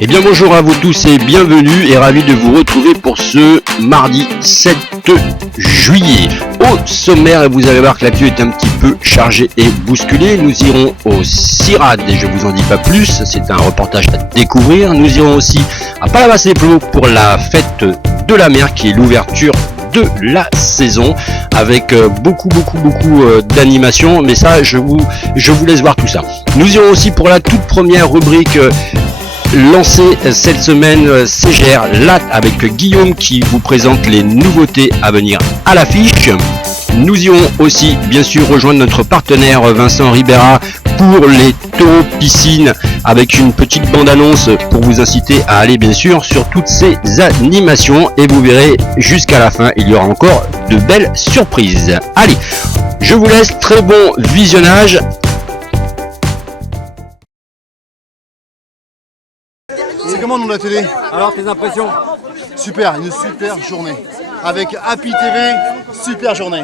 Eh bien bonjour à vous tous et bienvenue et ravi de vous retrouver pour ce mardi 7 juillet. Au sommaire, vous allez voir que l'actu est un petit peu chargée et bousculée. Nous irons au CIRAD et je vous en dis pas plus, c'est un reportage à découvrir. Nous irons aussi à Palavas-les-Plots pour la fête de la mer qui est l'ouverture de la saison avec beaucoup d'animation, mais ça je vous laisse voir tout ça. Nous irons aussi pour la toute première rubrique lancée cette semaine CGR Lat avec Guillaume qui vous présente les nouveautés à venir à l'affiche. Nous irons aussi bien sûr rejoindre notre partenaire Vincent Ribera pour les taureaux piscines avec une petite bande-annonce pour vous inciter à aller bien sûr sur toutes ces animations et vous verrez jusqu'à la fin il y aura encore de belles surprises. Allez, je vous laisse, très bon visionnage. C'est comment le nom de la télé? Alors tes impressions? Super, une super journée. Avec Happy TV, super journée.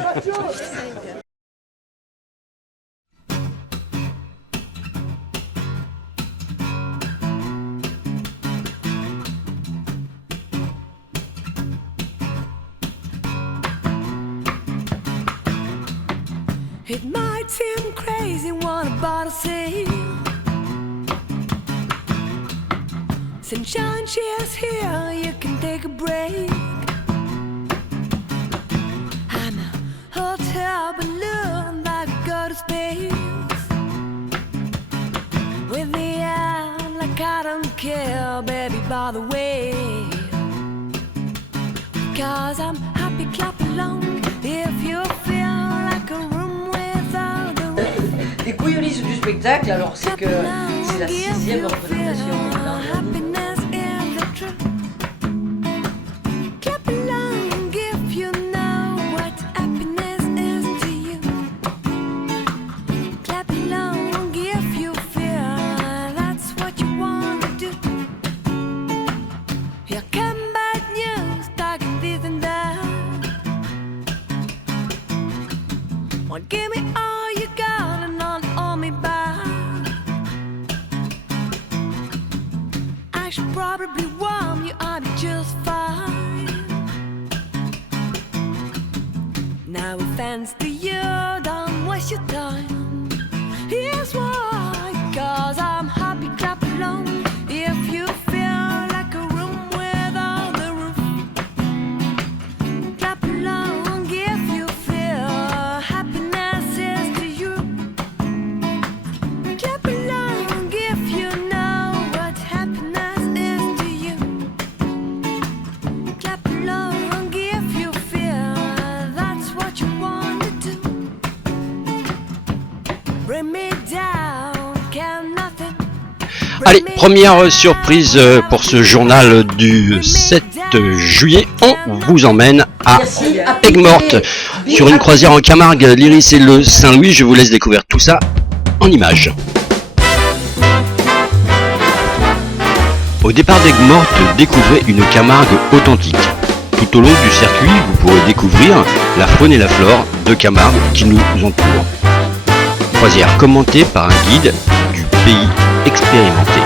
It might seem crazy what I'm about to say. Sunshine, she's here, you can take a break. I'm a hotel balloon that go to space. With the end, like I don't care, baby, by the way. Because I'm happy, clap along if you feel like a room without a roof. Les couillonistes du spectacle, alors c'est que c'est la 6e représentation. Clap along if you know what happiness is to you. Clap along if you feel that's what you want to do. Here come bad news, talking this and that. Well, give me all you got and not all me back. I should probably warn you, I'll be just fine. No offense to you, don't waste your time. Here's why, 'cause I'm happy, clap along if you feel like a room without a roof. Clap along if you feel happiness is to you. Clap along if you know what happiness is to you. Clap along if you feel that's what you want to do. Bring me down, can nothing. Allez, première surprise pour ce journal du 7 juillet, on vous emmène à Aigues-Mortes sur une croisière en Camargue, l'Iris et le Saint-Louis. Je vous laisse découvrir tout ça en images. Au départ d'Aigues-Mortes, découvrez une Camargue authentique. Tout au long du circuit, vous pourrez découvrir la faune et la flore de Camargue qui nous entourent. Croisière commentée par un guide du pays expérimenté.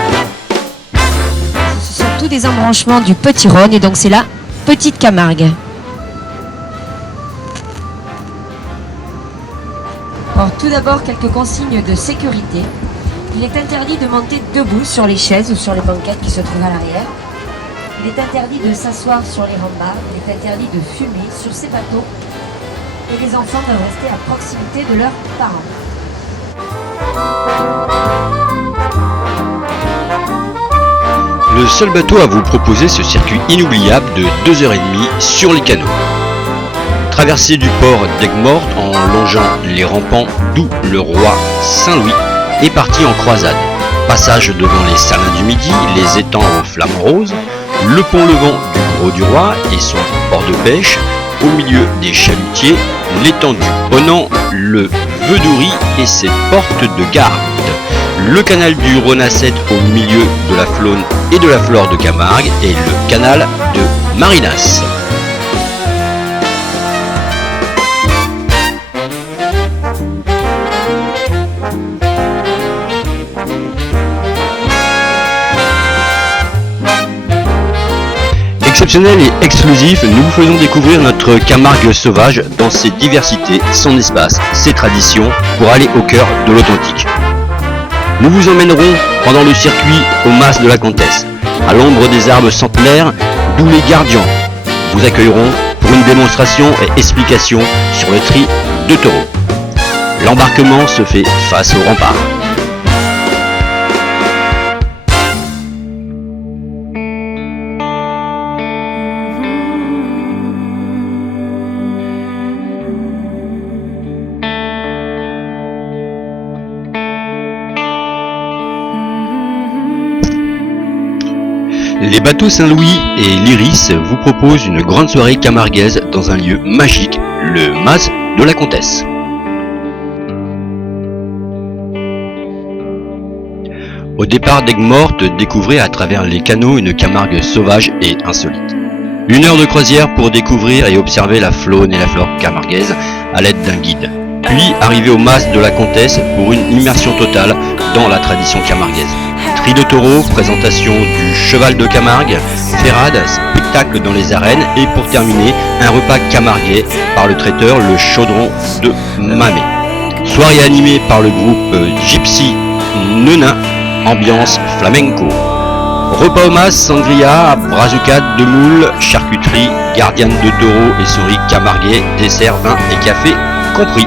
Ce sont tous des embranchements du Petit Rhône et donc c'est la Petite Camargue. Alors, tout d'abord, quelques consignes de sécurité. Il est interdit de monter debout sur les chaises ou sur les banquettes qui se trouvent à l'arrière. Il est interdit de s'asseoir sur les rambardes. Il est interdit de fumer sur ces bateaux. Et les enfants doivent rester à proximité de leurs parents. Le seul bateau à vous proposer ce circuit inoubliable de 2h30 sur les canaux. Traversée du port d'Aigues-Mortes en longeant les rampants d'où le roi Saint-Louis est parti en croisade. Passage devant les salins du Midi, les étangs aux flamants roses, le pont levant du Gros du Roi et son port de pêche, au milieu des chalutiers, l'étang du Ponant, le Vedoury et ses portes de garde. Le canal du Rhône à 7 au milieu de la faune et de la flore de Camargue et le canal de Marinas. Exceptionnel et exclusif, nous vous faisons découvrir notre Camargue sauvage dans ses diversités, son espace, ses traditions, pour aller au cœur de l'authentique. Nous vous emmènerons pendant le circuit au mas de la Comtesse, à l'ombre des arbres centenaires, d'où les gardiens vous accueilleront pour une démonstration et explication sur le tri de taureaux. L'embarquement se fait face au rempart. Les bateaux Saint-Louis et l'Iris vous proposent une grande soirée camarguaise dans un lieu magique, le mas de la Comtesse. Au départ d'Aigues-Mortes, découvrez à travers les canaux une Camargue sauvage et insolite. 1 heure de croisière pour découvrir et observer la faune et la flore camarguaise à l'aide d'un guide. Puis arrivez au mas de la Comtesse pour une immersion totale dans la tradition camarguaise. Tri de taureaux, présentation du cheval de Camargue, ferrade, spectacle dans les arènes et pour terminer, un repas camarguais par le traiteur Le Chaudron de Mamé. Soirée animée par le groupe Gypsy Nenin, ambiance flamenco. Repas au mas, sangria, brazucade de moules, charcuterie, gardienne de taureaux et souris camarguais, dessert, vin et café compris.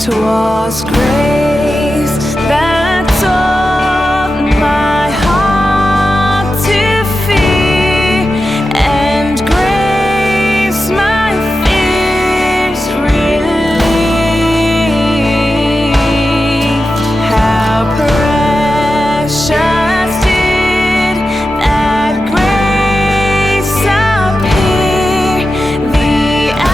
Twas grace that taught my heart to fear, and grace my fears relieved. How precious did that grace appear, the hour.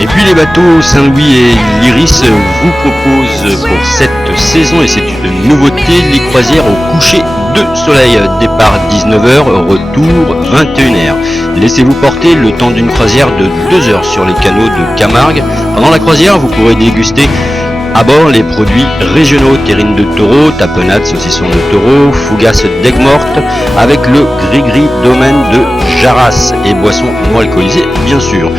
Et puis les bateaux Saint-Louis et l'Iris vous proposent pour cette saison, et c'est une nouveauté, les croisières au coucher de soleil. Départ 19h, retour 21h. Laissez-vous porter le temps d'une croisière de 2 heures sur les canaux de Camargue. Pendant la croisière, vous pourrez déguster à bord les produits régionaux, terrine de taureau, tapenade, saucisson de taureau, fougasse d'Aigues-Mortes avec le gris-gris domaine de Jarras et boissons non alcoolisées bien sûr.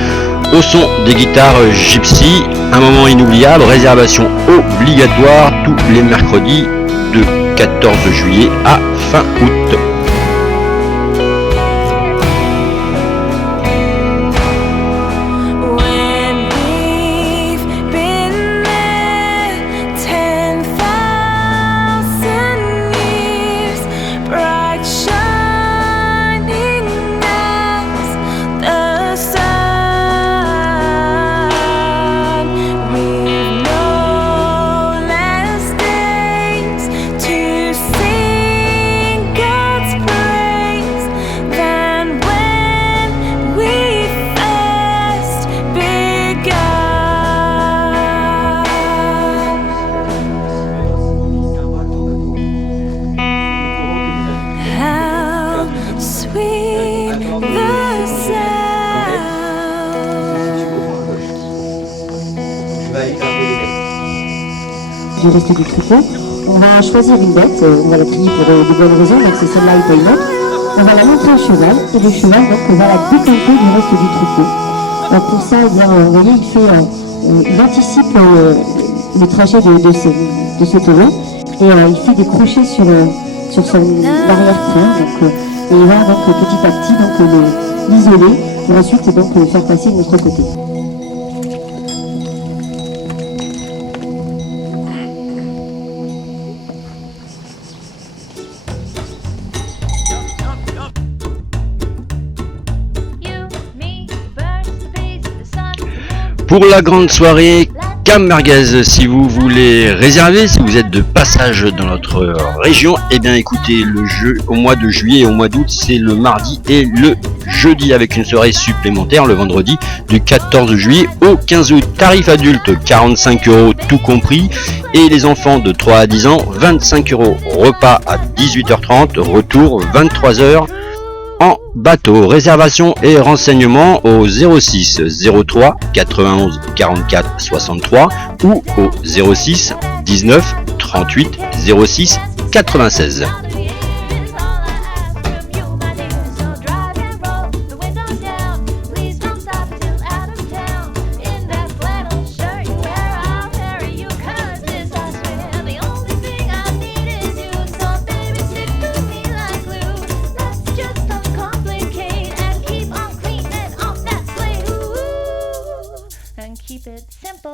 Au son des guitares Gypsy, un moment inoubliable, réservation obligatoire tous les mercredis de 14 juillet à fin août. Du reste du troupeau. On va choisir une bête, on va la trier pour de bonnes raisons, donc c'est celle-là et pas une autre. On va la montrer au cheval, et le cheval donc on va la décompter du reste du troupeau. Donc pour ça, eh bien, vous voyez, il anticipe le trajet de ce taureau. et il fait des crochets sur son arrière-train. Donc, et il va donc petit à petit l'isoler pour ensuite donc le faire passer de l'autre côté. Pour la grande soirée Cam Merguez, si vous voulez réserver, si vous êtes de passage dans notre région, eh bien écoutez, le jeu au mois de juillet et au mois d'août, c'est le mardi et le jeudi avec une soirée supplémentaire le vendredi du 14 juillet au 15 août. Tarif adulte 45 € tout compris et les enfants de 3 à 10 ans 25 €. Repas à 18h30, retour 23h. En bateau. Réservation et renseignements au 06 03 91 44 63 ou au 06 19 38 06 96. Keep it simple.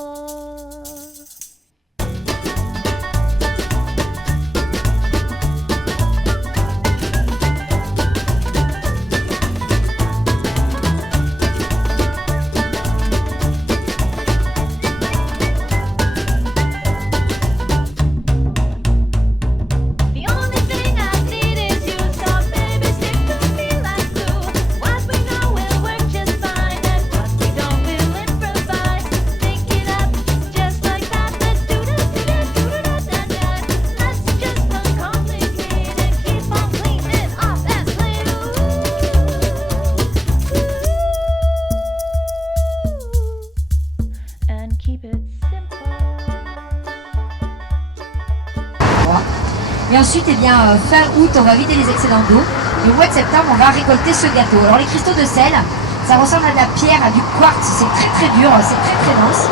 Et ensuite, eh bien, fin août, on va vider les excédents d'eau. Et au mois de septembre, on va récolter ce gâteau. Alors les cristaux de sel, ça ressemble à de la pierre, à du quartz. C'est très très dur, c'est très très dense.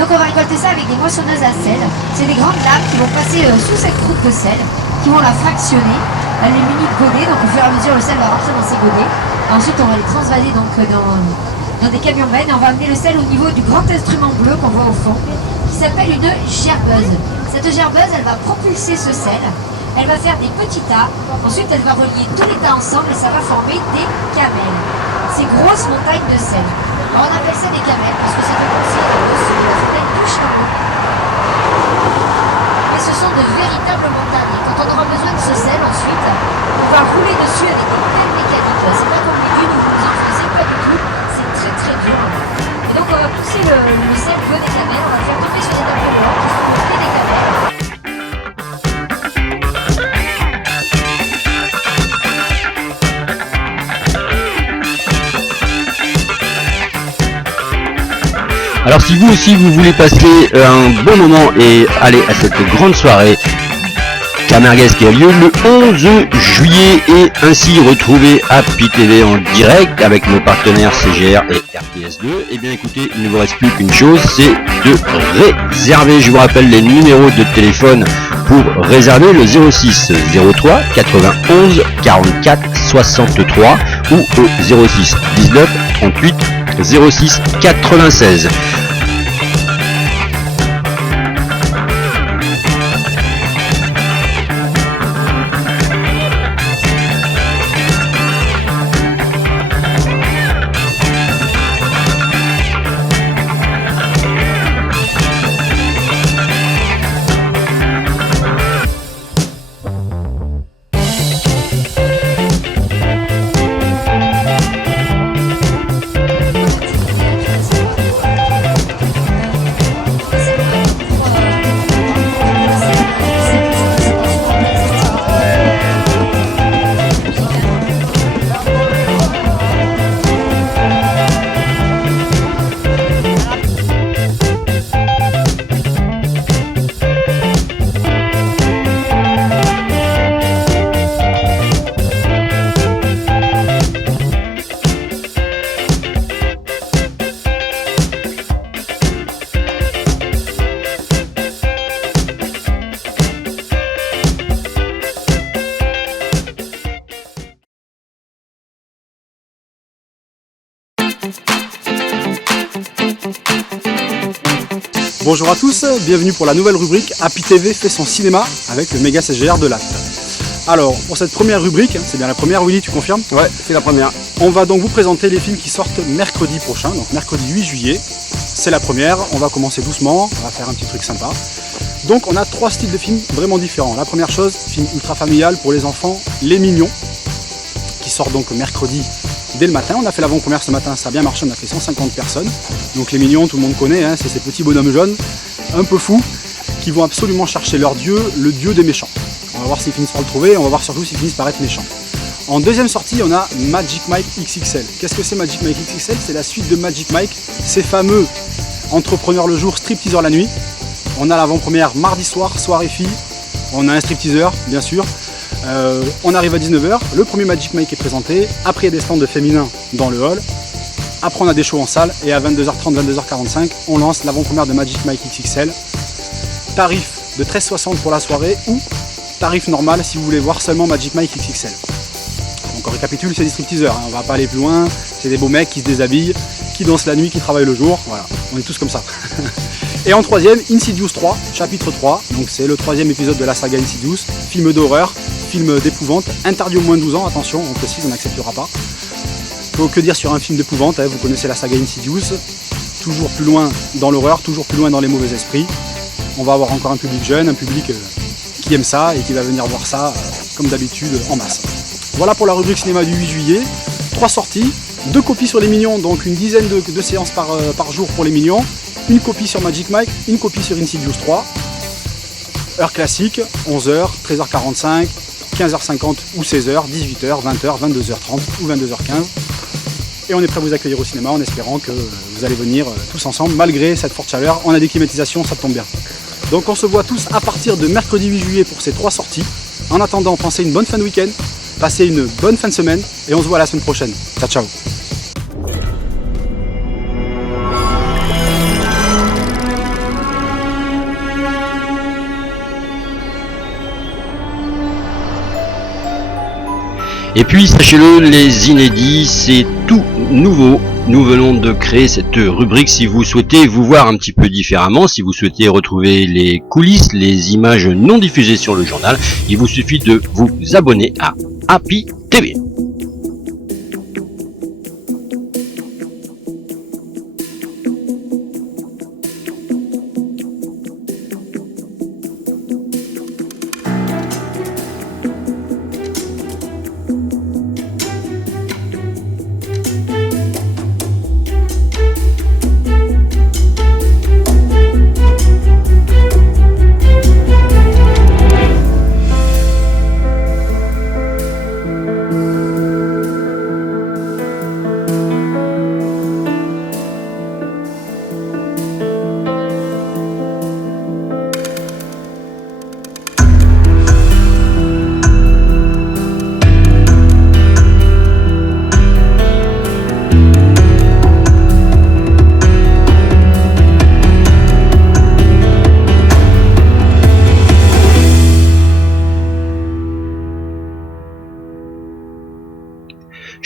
Donc on va récolter ça avec des moissonneuses à sel. C'est des grandes lames qui vont passer sous cette croûte de sel, qui vont la fractionner. Elle est munie de godets, donc au fur et à mesure, le sel va rentrer dans ces godets. Ensuite, on va les transvaser donc dans des camions bennes et on va amener le sel au niveau du grand instrument bleu qu'on voit au fond, qui s'appelle une gerbeuse. Cette gerbeuse, elle va propulser ce sel, elle va faire des petits tas, ensuite elle va relier tous les tas ensemble et ça va former des camels. Ces grosses montagnes de sel. Alors on appelle ça des camels parce que ça fait comme si au-dessus de la fontaine touche en haut. Et ce sont de véritables montagnes. Et quand on aura besoin de ce sel ensuite, on va rouler dessus avec des pelles mécaniques. C'est pas comme les dunes où vous en faisiez pas du tout, c'est très très dur. Et donc on va pousser le sel au des camels, on va le faire tomber sur des tableaux blancs qui sont bloqués des camels. Alors si vous aussi vous voulez passer un bon moment et aller à cette grande soirée Cam Merguez qui a lieu le 11 juillet et ainsi retrouver Happy TV en direct avec nos partenaires CGR et RPS2, et bien écoutez, il ne vous reste plus qu'une chose, c'est de réserver. Je vous rappelle les numéros de téléphone pour réserver: le 06 03 91 44 63 ou au 06 19 38 06 96. Bonjour à tous, bienvenue pour la nouvelle rubrique Happy TV fait son cinéma avec le méga CGR de Latte. Alors, pour cette première rubrique, c'est bien la première, Willy, tu confirmes? Ouais, c'est la première. On va donc vous présenter les films qui sortent mercredi prochain, donc mercredi 8 juillet. C'est la première, on va commencer doucement, on va faire un petit truc sympa. Donc on a 3 styles de films vraiment différents. La première chose, film ultra familial pour les enfants, Les Mignons, qui sort donc mercredi dès le matin. On a fait l'avant-première ce matin, ça a bien marché, on a fait 150 personnes. Donc Les Mignons, tout le monde connaît, hein, c'est ces petits bonhommes jaunes, un peu fous, qui vont absolument chercher leur dieu, le dieu des méchants. On va voir s'ils finissent par le trouver, on va voir surtout s'ils finissent par être méchants. En deuxième sortie, on a Magic Mike XXL. Qu'est-ce que c'est Magic Mike XXL? C'est la suite de Magic Mike, ces fameux entrepreneurs le jour, stripteaseurs la nuit. On a l'avant-première mardi soir, soirée filles. On a un stripteaseur, bien sûr. On arrive à 19h, le premier Magic Mike est présenté. Après, il y a des stands de féminins dans le hall. Après, on a des shows en salle. Et à 22h30, 22h45, on lance l'avant-première de Magic Mike XXL. Tarif de 13,60 pour la soirée ou tarif normal si vous voulez voir seulement Magic Mike XXL. Donc on récapitule, c'est des stripteaseurs, hein. On va pas aller plus loin. C'est des beaux mecs qui se déshabillent, qui dansent la nuit, qui travaillent le jour. Voilà, on est tous comme ça. Et en troisième, Insidious 3, chapitre 3. Donc c'est le 3e épisode de la saga Insidious. Film d'horreur, film d'épouvante, interdit au moins de 12 ans, attention, on précise, on n'acceptera pas. Que dire sur un film d'épouvante, hein, vous connaissez la saga Insidious. Toujours plus loin dans l'horreur, toujours plus loin dans les mauvais esprits. On va avoir encore un public jeune, un public qui aime ça et qui va venir voir ça, comme d'habitude, en masse. Voilà pour la rubrique cinéma du 8 juillet. 3 sorties, 2 copies sur Les Mignons, donc une dizaine de séances par jour pour Les Mignons. Une copie sur Magic Mike, une copie sur Insidious 3. Heure classique, 11h, 13h45, 15h50 ou 16h, 18h, 20h, 22h30 ou 22h15. Et on est prêt à vous accueillir au cinéma en espérant que vous allez venir tous ensemble, malgré cette forte chaleur. On a des climatisations, ça tombe bien. Donc on se voit tous à partir de mercredi 8 juillet pour ces 3 sorties. En attendant, passez une bonne fin de week-end, passez une bonne fin de semaine et on se voit la semaine prochaine. Ciao, ciao. Et puis sachez-le, les inédits, c'est tout nouveau. Nous venons de créer cette rubrique. Si vous souhaitez vous voir un petit peu différemment, si vous souhaitez retrouver les coulisses, les images non diffusées sur le journal, il vous suffit de vous abonner à Happy TV.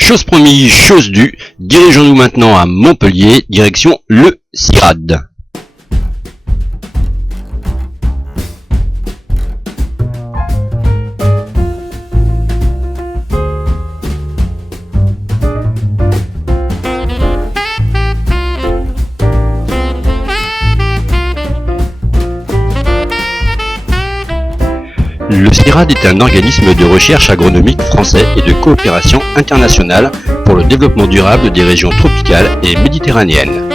Chose promise, chose due, dirigeons-nous maintenant à Montpellier, direction le CIRAD. Le CIRAD est un organisme de recherche agronomique français et de coopération internationale pour le développement durable des régions tropicales et méditerranéennes.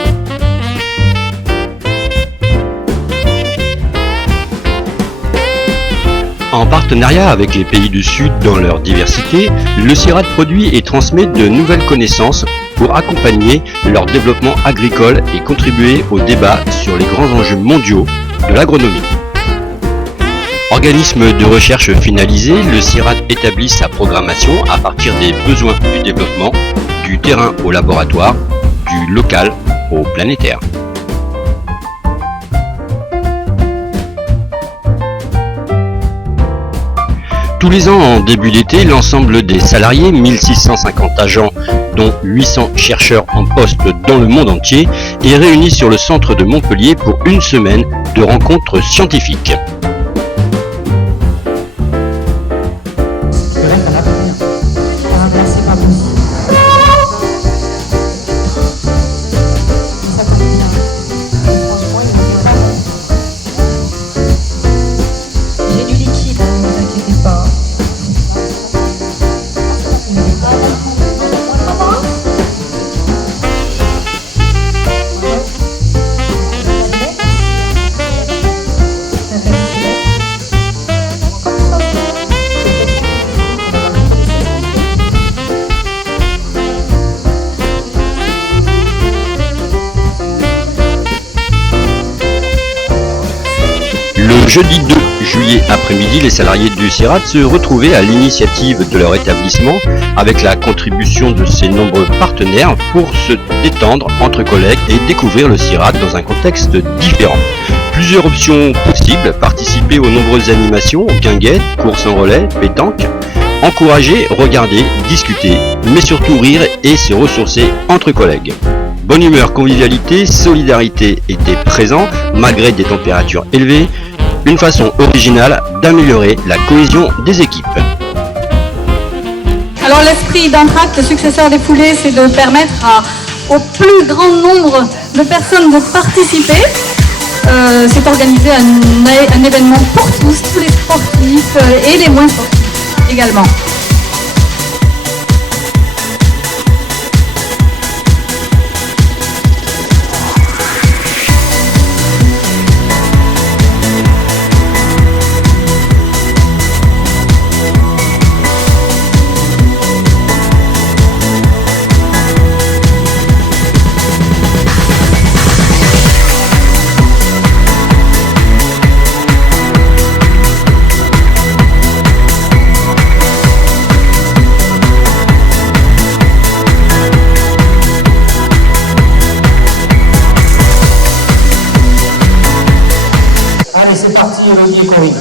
En partenariat avec les pays du Sud dans leur diversité, le CIRAD produit et transmet de nouvelles connaissances pour accompagner leur développement agricole et contribuer au débat sur les grands enjeux mondiaux de l'agronomie. Organisme de recherche finalisé, le CIRAD établit sa programmation à partir des besoins du développement, du terrain au laboratoire, du local au planétaire. Tous les ans, en début d'été, l'ensemble des salariés, 1650 agents dont 800 chercheurs en poste dans le monde entier, est réunie sur le centre de Montpellier pour une semaine de rencontres scientifiques. J'ai du liquide, ne vous inquiétez pas. Le jeudi 2 juillet après-midi, les salariés du CIRAD se retrouvaient à l'initiative de leur établissement avec la contribution de ses nombreux partenaires pour se détendre entre collègues et découvrir le CIRAD dans un contexte différent. Plusieurs options possibles, participer aux nombreuses animations, guinguettes, courses en relais, pétanque, encourager, regarder, discuter, mais surtout rire et se ressourcer entre collègues. Bonne humeur, convivialité, solidarité étaient présents malgré des températures élevées, une façon originale d'améliorer la cohésion des équipes. Alors l'esprit d'Entracte, le successeur des Foulées, c'est de permettre au plus grand nombre de personnes de participer. C'est organisé un événement pour tous les sportifs et les moins sportifs également. Allez, c'est parti, Elodie et Corinne.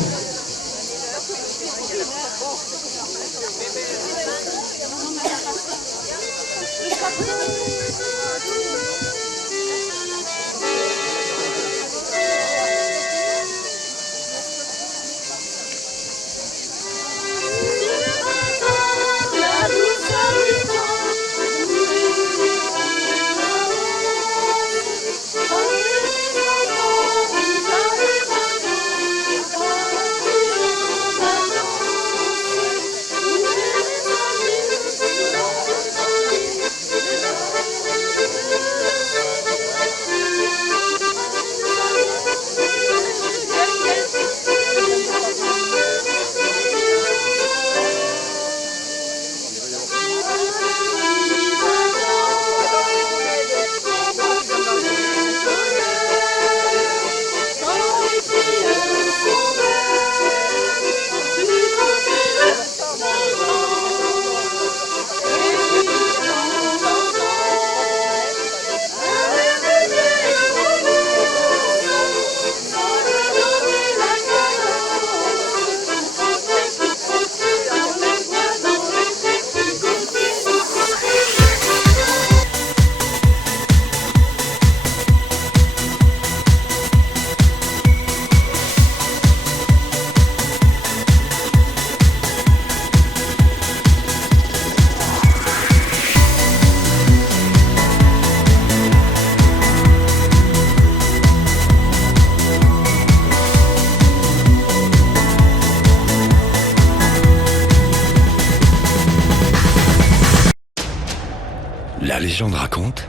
La légende raconte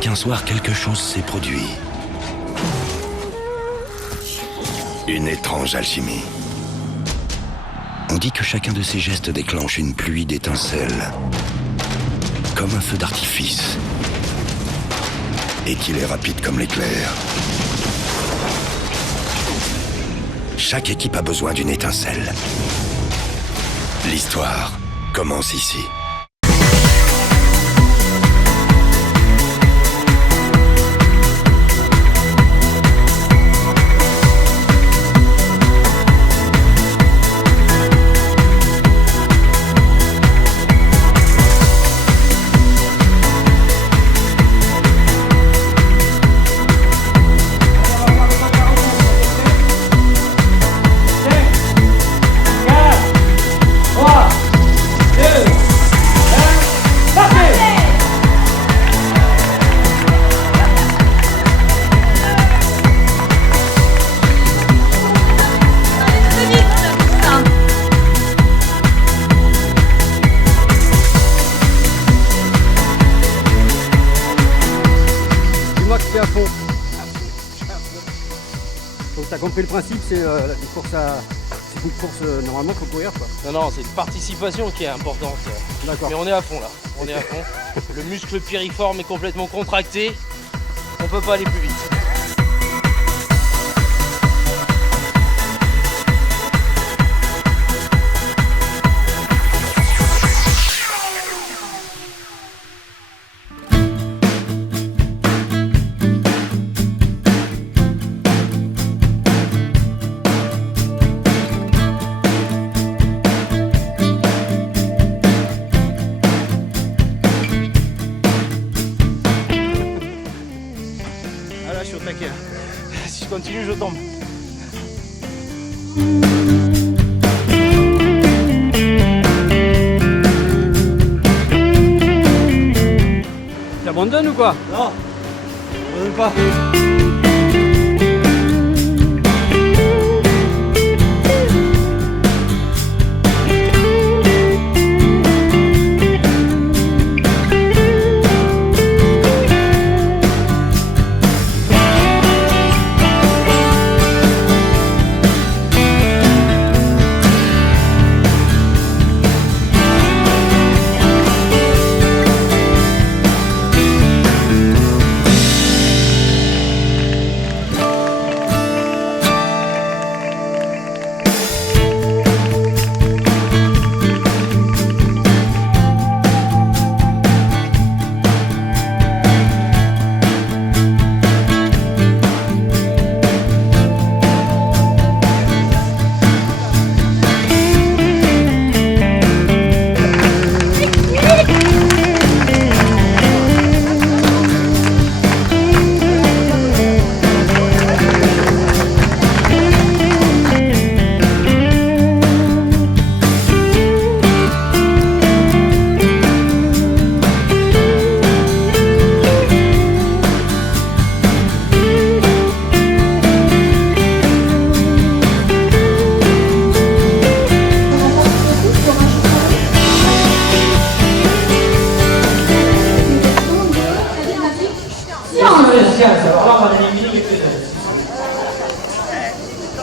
qu'un soir quelque chose s'est produit. Une étrange alchimie. On dit que chacun de ces gestes déclenche une pluie d'étincelles, comme un feu d'artifice, et qu'il est rapide comme l'éclair. Chaque équipe a besoin d'une étincelle. L'histoire commence ici. t'as compris le principe, c'est une course normalement qu'il faut courir quoi. Non, c'est une participation qui est importante. D'accord. Mais on est à fond là, on est à fond. Le muscle piriforme est complètement contracté, on peut pas aller plus vite. Je suis au taquet. Si je continue, je tombe. Tu abandonnes ou quoi? Non, je pas.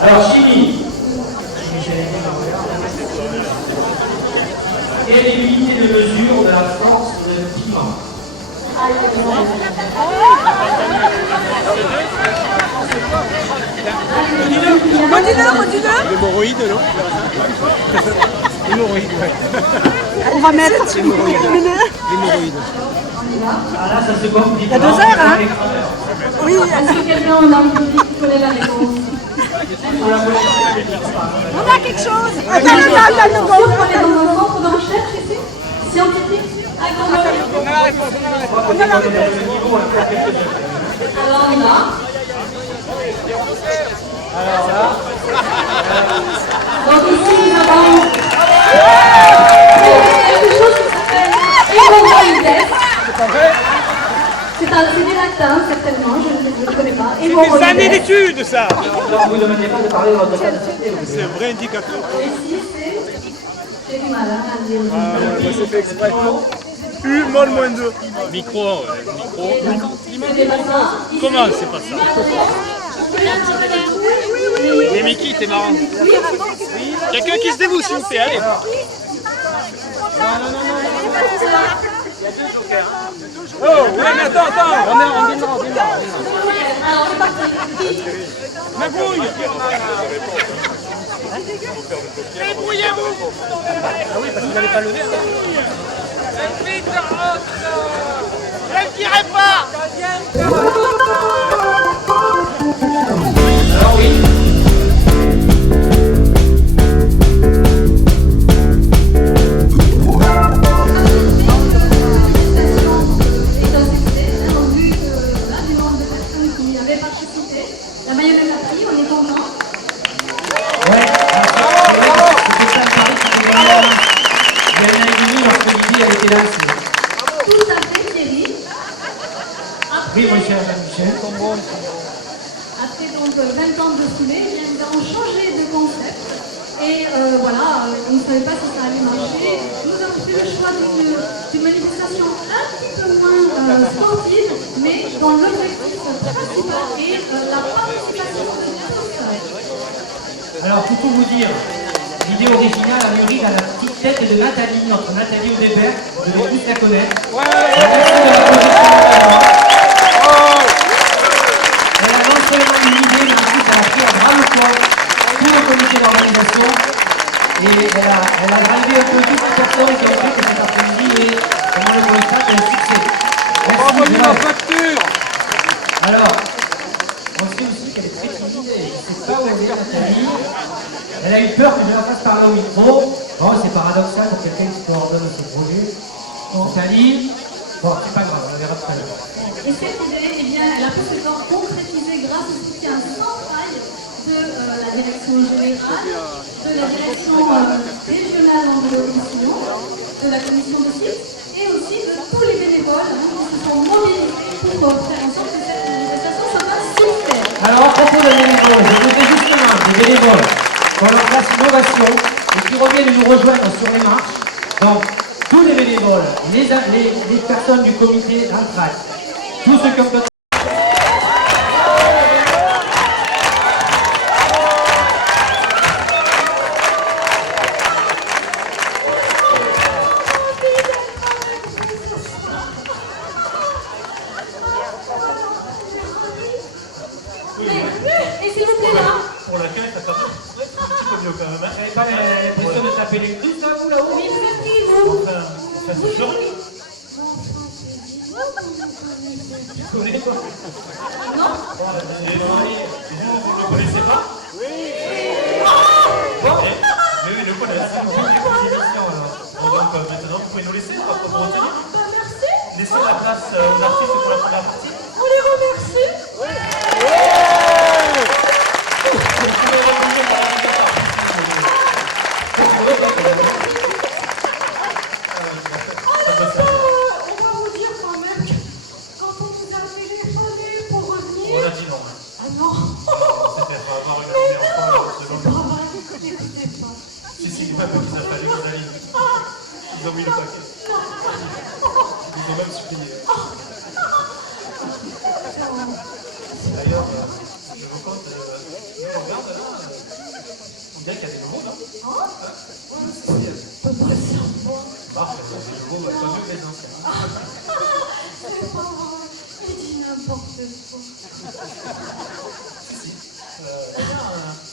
Alors, chimie. Quelle est l'unité de mesure de la force d'un piment? L'hémorroïde, non? L'hémorroïde, ouais. On va mettre L'hémorroïde. Ah là, ça se complique. Il y a 2 heures, hein? Oui. Est-ce que quelqu'un dans le public connaît la réponse? On a quelque chose. Attends, le nouveau. On est dans un centre de recherche ici, scientifique. On a la réponse. Alors on a. Donc ici nous avons quelque chose qui s'appelle hémorroïdes. C'est des latins certainement, je ne connais pas. C'est des années d'études ça. Donc vous ne demandez pas de parler de votre capacité. C'est un vrai indicateur. Et ici c'est du mal à dire. C'est fait exprès. U mal moins 2. Micro. C'est des bassins. Comment c'est pas ça? Mais Mickey, t'es marrant. Quelqu'un qui se dévoue s'il vous plaît, allez. Oh, ouais, mais attends. On démarre. Alors c'est parti. Ma brouille. Débrouillez-vous. Ah oui, parce que vous n'allez pas lever. Vite, je ne dirai pas. Alors oui. La mayonnaise a pris, on est content. Ouais, c'était ça le pari qui était vraiment. Il y a un an et demi lorsque Lydie avait été lancée. Tout à fait, Thierry. Oui, mon cher Jean-Michel. Après donc 20 ans de foulée, eh bien, nous avons changé de concept. Et voilà, on ne savait pas si ça allait marcher. Nous avons fait le choix d'une manifestation un petit peu moins sportive, mais dont l'objectif principal est la participation de tous. Alors, pour tout vous dire, l'idée originale à mûri à la petite tête de Nathalie, notre Nathalie Audébert, vous devez tous la connaître. Merci de la Elle a non seulement une idée, mais ensuite elle a pris à bras le corps tout le comité d'organisation et elle a drivé un peu toutes les personnes qui ont fait que cet après-midi est, comment le spectacle est un succès. Merci. Alors, on sait aussi qu'elle est très timide et je ne sais pas où elle est, Nathalie. Elle a eu peur que je la fasse parler au micro. Bon, c'est paradoxal pour quelqu'un qui coordonne ce projet. Nathalie, bon, c'est pas grave, on verra tout à l'heure. Et cette idée, eh bien, elle a pu se voir concrétisée grâce au soutien sans faille de la direction générale, de la direction régionale en Roussillon, de la commission de site et aussi de tous les bénévoles qui se sont mobilisés pour faire en sorte que cette manifestation soit un succès. Alors, à propos des bénévoles, je voudrais justement des bénévoles qu'on leur fasse une ovation et qui reviennent nous rejoindre sur les marches. Donc, tous les bénévoles, les personnes du comité d'Antrac, tous ceux qui ont Et s'il vous plaît là. Pour laquelle ça passe un petit peu mieux quand même. Vous n'avez pas l'impression de taper les crises là, vous là-haut? Oui, vous êtes qui, vous? Ça se change. Tu connais quoi? Non. Vous ne le connaissez pas? Oui. Bon. Mais oui, le connaissez. Donc maintenant, vous pouvez nous laisser, on va pas vous retenir. Merci. Laissez la place aux artistes pour la première partie. On les remercie. On va vous dire quand même que quand on nous a téléphoné pour revenir... On a dit non. Ah non. C'était pour avoir une Mais première fois. non. C'est pas vrai, écoutez pas. Si, les mêmes qu'ils a fallu aux amis. Ils ont mis le paquet. Ils ont même supprimé. D'ailleurs, je vous compte, nous on regarde là, on dirait qu'il y a des nouveaux, non? Parfait, les nouveaux, tant mieux que les anciens. C'est pas vrai, il dit n'importe quoi.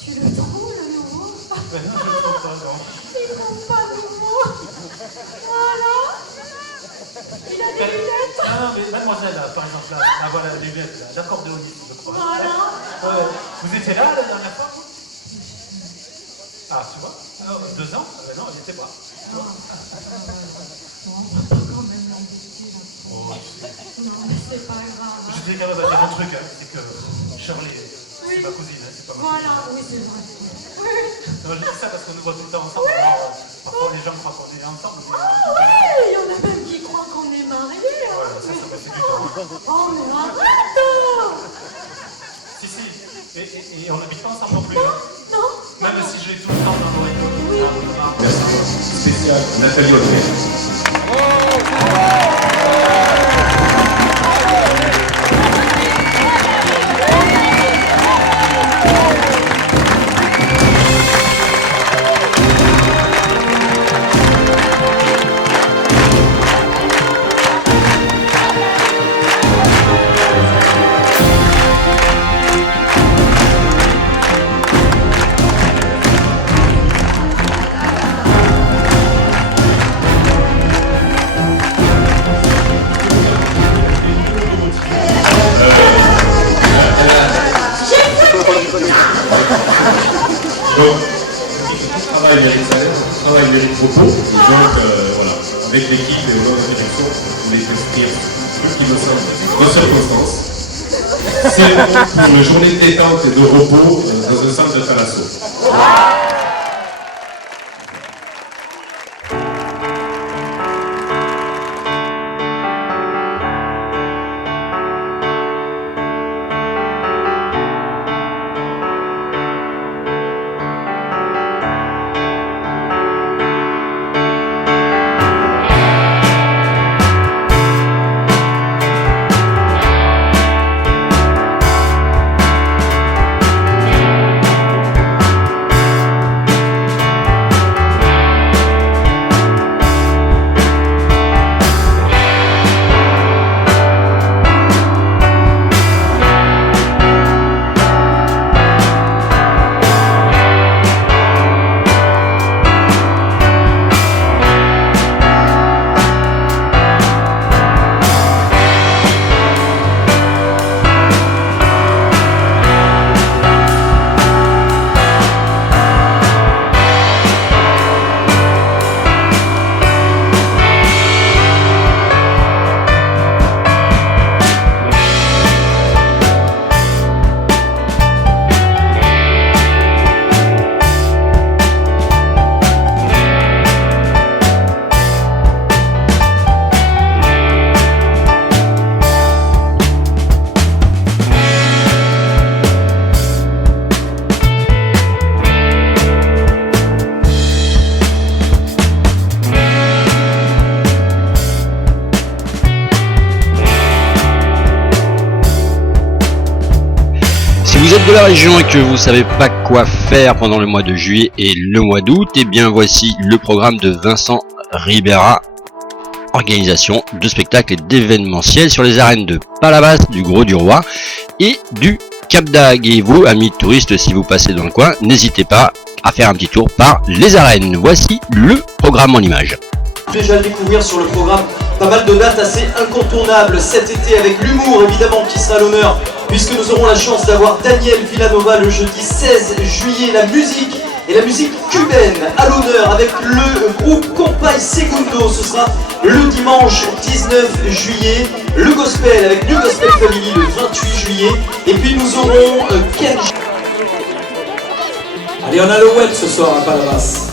Tu le trouves le nouveau? Ben non, je le trouve pas, non. Il trouve pas le nouveau. Voilà. Il a des lunettes. Ah non, mais mademoiselle, là, par exemple, là, voilà les lunettes, là, d'accordéoniste, je crois. Voilà. Vous étiez là la dernière fois? Ah, tu vois? 2 ans? Ah ben non, elle n'était pas. On va pas quand même l'embêter là. Oh, Non, mais c'est pas grave. je suis quand même à dire un truc, hein, c'est que Shirley, c'est ma cousine, hein, c'est pas ma cousine. Voilà, oui, c'est vrai. Non, je dis ça parce qu'on nous voit tout le temps ensemble, alors parfois les gens croient qu'on est ensemble. Mais... Ouais, il y en a même qui croient qu'on est mariés. Hein. Voilà, ça me fait du temps. Oh, mais arrête. Si, et on n'habite pas ensemble non plus. Hein. Non. Même si je l'ai tout le temps dans l'oreille. Merci. Spécial Nathalie Audrey. Donc, travail mérite propos, et donc voilà, avec l'équipe et au nom de la direction, on voulait tester un truc qui me semble de circonstance. C'est pour une journée détente et de repos dans un centre de thalasso. êtes de la région et que vous savez pas quoi faire pendant le mois de juillet et le mois d'août, eh bien voici le programme de Vincent Ribera, organisation de spectacles et d'événementiels sur les arènes de Palavas, du Gros du Roi et du Cap d'Agde. Et vous, amis touristes, si vous passez dans le coin, n'hésitez pas à faire un petit tour par les arènes. Voici le programme en images. Déjà le découvrir sur le programme, pas mal de dates assez incontournables cet été avec l'humour évidemment qui sera à l'honneur puisque nous aurons la chance d'avoir Daniel Villanova le jeudi 16 juillet, la musique et la musique cubaine à l'honneur avec le groupe Compay Segundo, ce sera le dimanche 19 juillet, le gospel avec New Gospel Family le 28 juillet et puis nous aurons Ken. Allez, on a le web ce soir à Palavas.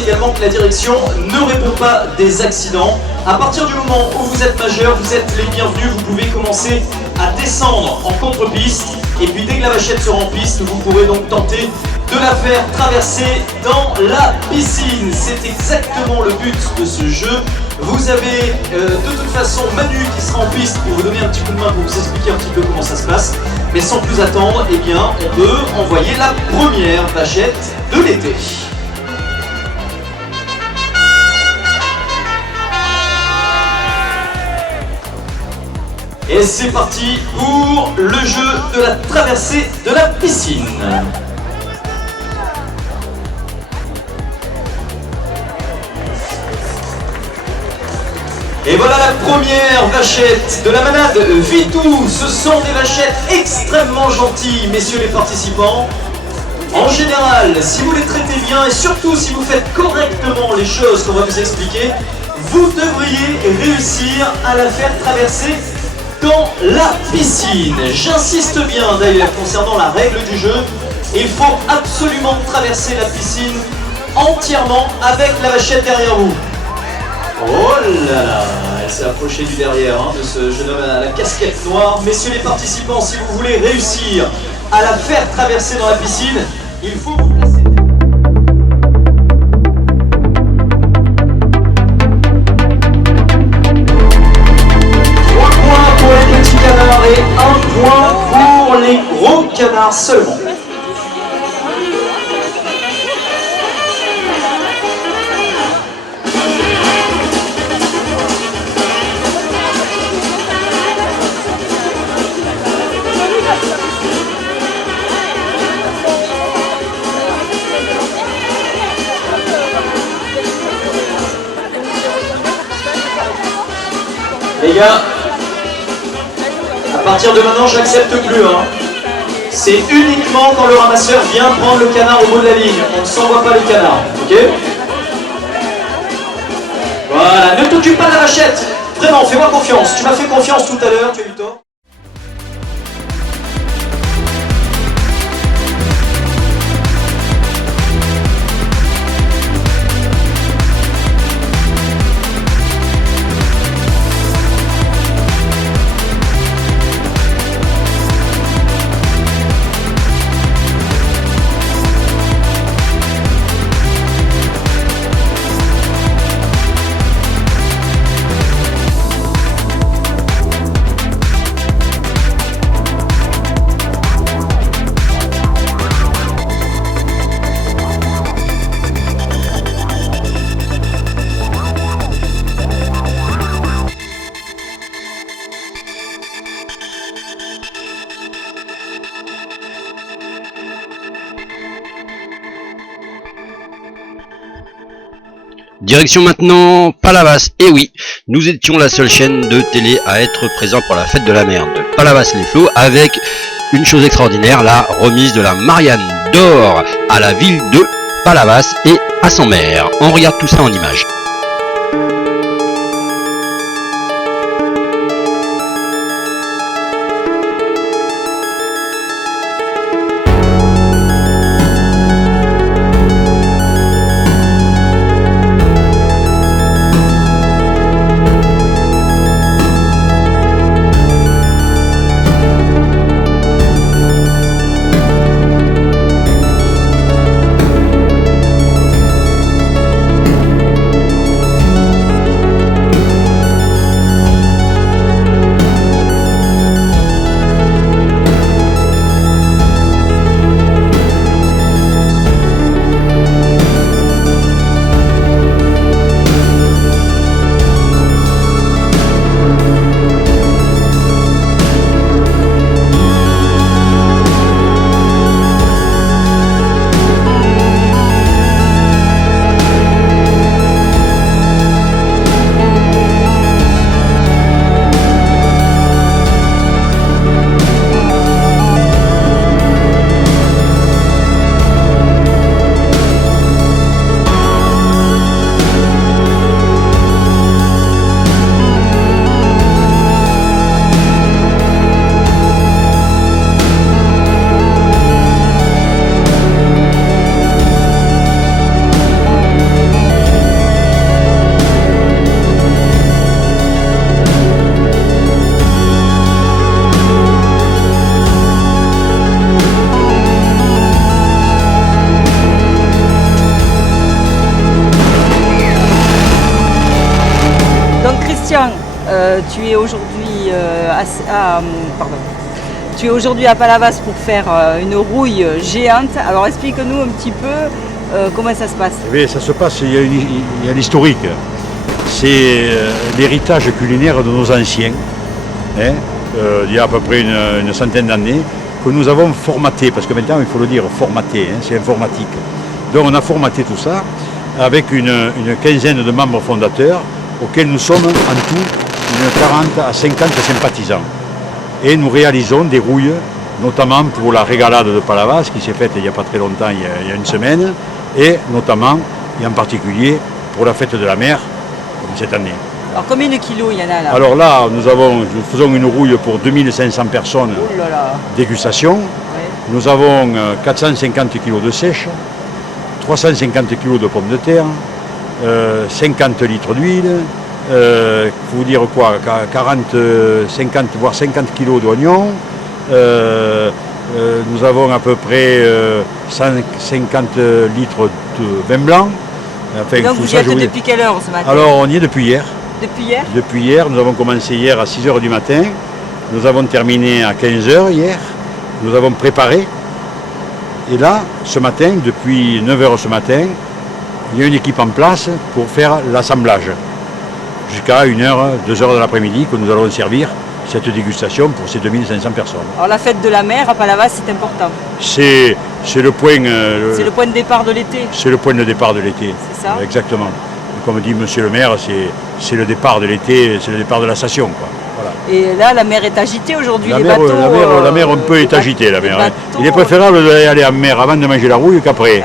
Également que la direction ne répond pas des accidents. À partir du moment où vous êtes majeur, vous êtes les bienvenus, vous pouvez commencer à descendre en contre-piste et puis dès que la vachette sera en piste, vous pourrez donc tenter de la faire traverser dans la piscine. C'est exactement le but de ce jeu. Vous avez de toute façon Manu qui sera en piste pour vous donner un petit coup de main, pour vous expliquer un petit peu comment ça se passe. Mais sans plus attendre, eh bien, on peut envoyer la première vachette de l'été. Et c'est parti pour le jeu de la traversée de la piscine. Et voilà la première vachette de la manade Vitou. Ce sont des vachettes extrêmement gentilles, messieurs les participants. En général, si vous les traitez bien et surtout si vous faites correctement les choses qu'on va vous expliquer, vous devriez réussir à la faire traverser dans la piscine. J'insiste bien d'ailleurs concernant la règle du jeu, il faut absolument traverser la piscine entièrement avec la vachette derrière vous. Oh là là, elle s'est approchée du derrière de ce jeune homme à la casquette noire. Messieurs les participants, si vous voulez réussir à la faire traverser dans la piscine, il faut vous placer. Et un point pour les gros canards seulement. Les gars, à partir de maintenant, j'accepte plus. C'est uniquement quand le ramasseur vient prendre le canard au bout de la ligne. On ne s'envoie pas les canards, ok? Voilà, ne t'occupe pas de la vachette. Vraiment, fais-moi confiance. Tu m'as fait confiance tout à l'heure, tu as eu tort. Direction maintenant Palavas. Et oui, nous étions la seule chaîne de télé à être présent pour la fête de la mer de Palavas-les-Flots avec une chose extraordinaire, la remise de la Marianne d'or à la ville de Palavas et à son maire. On regarde tout ça en images. tu es aujourd'hui tu es aujourd'hui à Palavas pour faire une rouille géante. Alors explique-nous un petit peu comment ça se passe. Oui, ça se passe, il y a l'historique. C'est l'héritage culinaire de nos anciens, hein, il y a à peu près une centaine d'années, que nous avons formaté, parce que maintenant il faut le dire, formaté, hein, c'est informatique. Donc on a formaté tout ça avec une quinzaine de membres fondateurs, auxquels nous sommes en tout une 40 à 50 sympathisants. Et nous réalisons des rouilles, notamment pour la régalade de Palavas, qui s'est faite il n'y a pas très longtemps, il y a une semaine, et notamment, et en particulier, pour la fête de la mer, comme cette année. Alors combien de kilos il y en a là? Alors là, nous faisons une rouille pour 2500 personnes, dégustation. Ouais. Nous avons 450 kg de sèche, 350 kg de pommes de terre, 50 litres d'huile, faut vous dire quoi, 40, 50, voire 50 kg d'oignons. Nous avons à peu près 150 litres de vin blanc. Enfin, donc vous y êtes depuis quelle heure ce matin? Alors on y est depuis hier. Depuis hier? Depuis hier, nous avons commencé hier à 6 h du matin. Nous avons terminé à 15 h hier. Nous avons préparé. Et là, ce matin, depuis 9 h ce matin, il y a une équipe en place pour faire l'assemblage. Jusqu'à 1 h, 2 h de l'après-midi que nous allons servir cette dégustation pour ces 2500 personnes. Alors la fête de la mer à Palavas, c'est important. C'est le point... c'est le point de départ de l'été. C'est le point de départ de l'été. C'est ça? Exactement. Et comme dit monsieur le maire, c'est le départ de l'été, c'est le départ de la station, quoi. Voilà. Et là, la mer est agitée aujourd'hui, les mer, bateaux... la mer un peu est agitée, la mer. Hein. Il est préférable d'aller en mer avant de manger la rouille qu'après.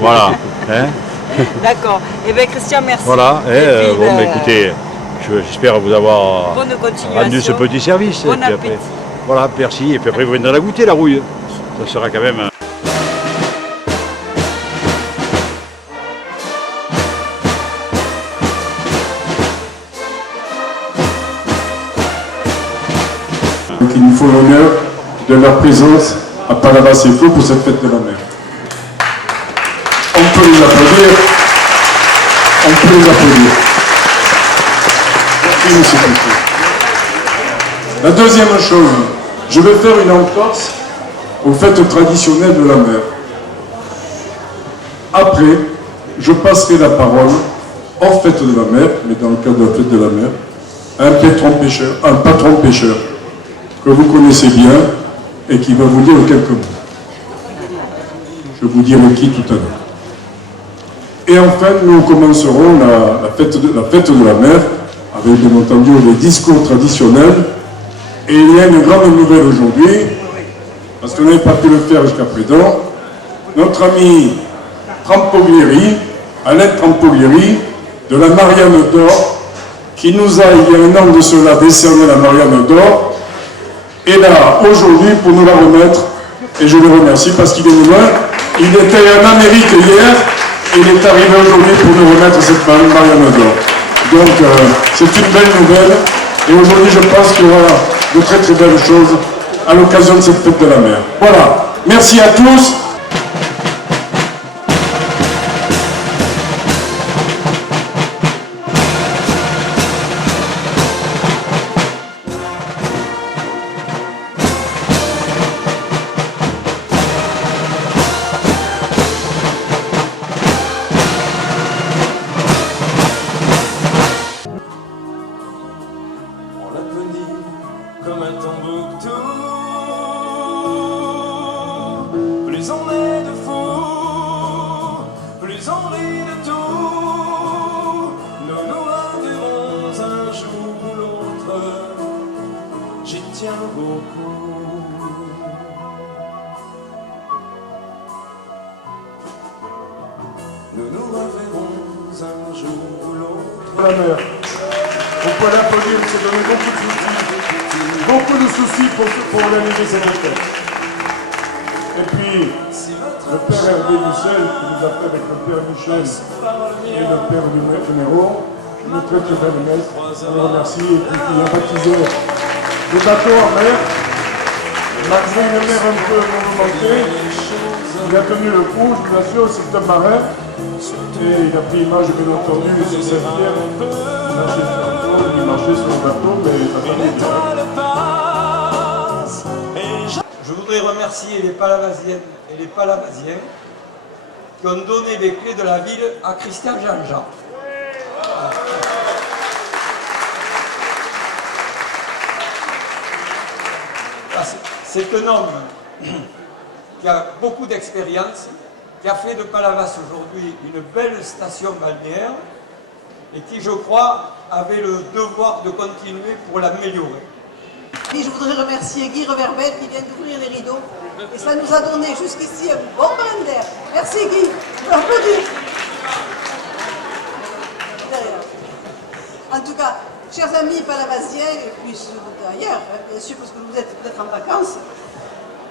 Voilà. Hein. D'accord. Eh bien Christian, merci. Voilà. Bon, écoutez, j'espère vous avoir rendu ce petit service. Bon et puis appétit. après, voilà, merci. Et puis après, vous viendrez la goûter, la rouille. Ça sera quand même... Donc il nous faut l'honneur de leur présence à Palavas et Flo pour cette fête de la mer. On peut les applaudir. On peut les applaudir. Merci, monsieur le préfet. La deuxième chose, je vais faire une entorse aux fêtes traditionnelles de la mer. Après, je passerai la parole hors fête de la mer, mais dans le cadre de la fête de la mer, à un patron pêcheur que vous connaissez bien et qui va vous dire quelques mots. Je vous dirai qui tout à l'heure. Et enfin, nous commencerons la fête de la mer avec bien entendu les discours traditionnels. Et il y a une grande nouvelle aujourd'hui, parce qu'on n'avait pas pu le faire jusqu'à présent. Notre ami Trampoglieri, Alain Trampoglieri, de la Marianne d'Or, qui nous a, il y a un an de cela, décerné la Marianne d'Or, est là aujourd'hui pour nous la remettre. Et je le remercie parce qu'il est loin. Il était en Amérique hier, et il est arrivé aujourd'hui pour nous remettre cette Marianne d'Or. Donc c'est une belle nouvelle. Et aujourd'hui, je pense qu'il y aura de très très belles choses à l'occasion de cette fête de la mer. Voilà. Merci à tous. Comme un Tombouctou, plus on est de fous, plus on rit de tout. Nous nous reverrons un jour ou l'autre, j'y tiens beaucoup. Nous nous reverrons un jour ou l'autre. La mer. On peut l'applaudir, il s'est donné beaucoup de soucis pour organiser cette fête. Et puis, le père Hervé Michel, qui nous a fait avec le père Michel et le père Numéro, une très très belle messe, on le remercie, et puis il a baptisé le bateau en mer, malgré une mer un peu mouvementée, il a tenu le coup, je vous assure, c'est un marin, et il a pris image, bien entendu, sur cette terre, Il marchait sur le bateau, mais ça va bien. Je voudrais remercier les Palavasiennes et les Palavasiens qui ont donné les clés de la ville à Christian Jean-Jean. C'est un homme qui a beaucoup d'expérience, qui a fait de Palavas aujourd'hui une belle station balnéaire et qui, je crois, avait le devoir de continuer pour l'améliorer. Puis je voudrais remercier Guy Reverbel qui vient d'ouvrir les rideaux. Et ça nous a donné jusqu'ici un bon bain d'air. Merci Guy, je peux applaudir. Derrière. En tout cas, chers amis palavasiens, et puis ceux d'ailleurs, bien sûr, parce que vous êtes peut-être en vacances,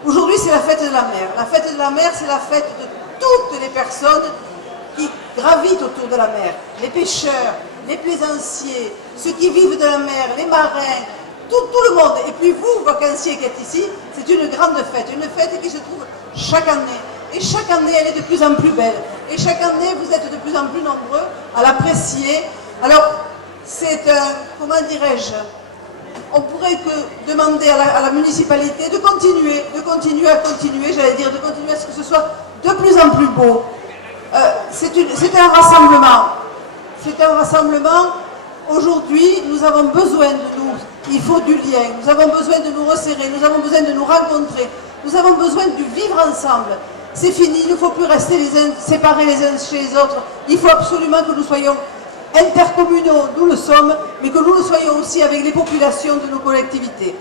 aujourd'hui c'est la fête de la mer. La fête de la mer, c'est la fête de toutes les personnes qui gravitent autour de la mer. Les pêcheurs, les plaisanciers, ceux qui vivent de la mer, les marins, tout le monde. Et puis vous, vacanciers qui êtes ici, c'est une grande fête. Une fête qui se trouve chaque année. Et chaque année, elle est de plus en plus belle. Et chaque année, vous êtes de plus en plus nombreux à l'apprécier. Alors, c'est un, comment dirais-je, on pourrait que demander à la municipalité de continuer, j'allais dire, de continuer à ce que ce soit de plus en plus beau. C'est un rassemblement. C'est un rassemblement. Aujourd'hui, nous avons besoin de nous. Il faut du lien. Nous avons besoin de nous resserrer. Nous avons besoin de nous rencontrer. Nous avons besoin du vivre ensemble. C'est fini. Il ne faut plus rester séparés les uns chez les autres. Il faut absolument que nous soyons intercommunaux. Nous le sommes, mais que nous le soyons aussi avec les populations de nos collectivités.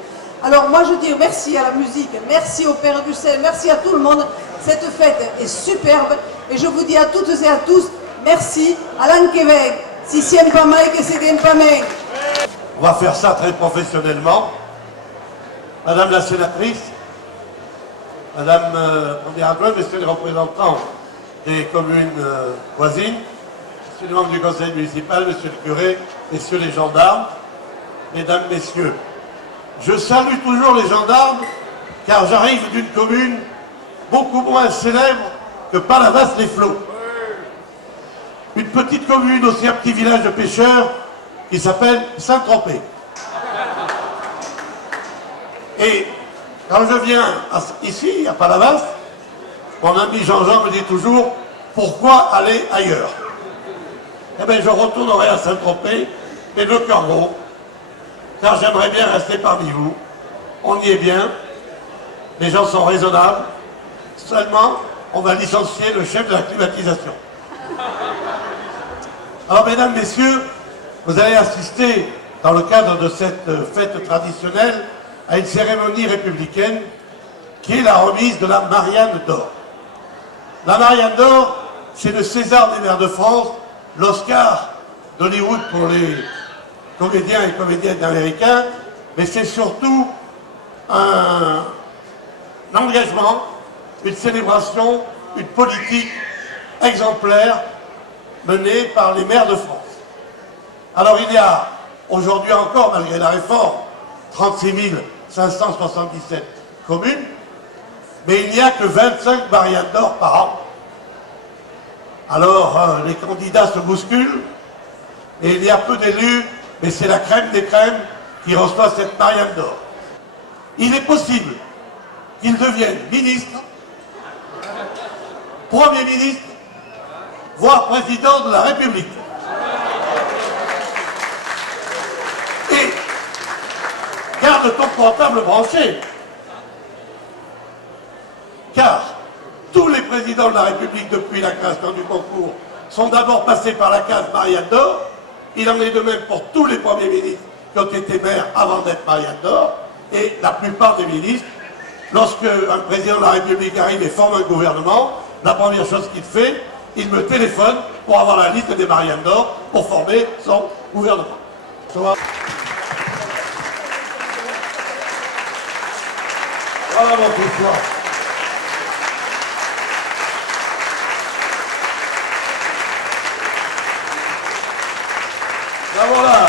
Alors moi, je dis merci à la musique, merci au Père du Ciel, merci à tout le monde. Cette fête est superbe. Et je vous dis à toutes et à tous, merci. Alain Québec. Si c'est pas mal, que c'est pas mal. On va faire ça très professionnellement. Madame la sénatrice, Madame, on dirait un peu, messieurs les représentants des communes voisines, messieurs les membres du conseil municipal, monsieur le curé, messieurs les gendarmes, mesdames, messieurs. Je salue toujours les gendarmes, car j'arrive d'une commune beaucoup moins célèbre que Palavas-les-Flots. Une petite commune, aussi un petit village de pêcheurs, qui s'appelle Saint-Tropez. Et quand je viens ici, à Palavas, mon ami Jean-Jean me dit toujours, pourquoi aller ailleurs? Eh bien, je retournerai à Saint-Tropez, mais le cœur gros, car j'aimerais bien rester parmi vous. On y est bien, les gens sont raisonnables, seulement, on va licencier le chef de la climatisation. Alors, mesdames, messieurs, vous allez assister, dans le cadre de cette fête traditionnelle, à une cérémonie républicaine qui est la remise de la Marianne d'Or. La Marianne d'Or, c'est le César des maires de France, l'Oscar d'Hollywood pour les comédiens et comédiennes américains, mais c'est surtout un engagement, une célébration, une politique exemplaire menée par les maires de France. Alors il y a aujourd'hui encore, malgré la réforme, 36 577 communes, mais il n'y a que 25 Marianne d'Or par an. Alors les candidats se bousculent, et il y a peu d'élus, mais c'est la crème des crèmes qui reçoit cette Marianne d'Or. Il est possible qu'il devienne ministre, Premier ministre, voire président de la République. Et garde ton portable branché, car tous les présidents de la République depuis la création du concours sont d'abord passés par la case Marianne d'Or. Il en est de même pour tous les premiers ministres qui ont été maires avant d'être Marianne d'Or, et la plupart des ministres, lorsque un président de la République arrive et forme un gouvernement, la première chose qu'il fait, il me téléphone pour avoir la liste des Marianne d'Or pour former son gouvernement. Voilà, mon petit. Ben voilà.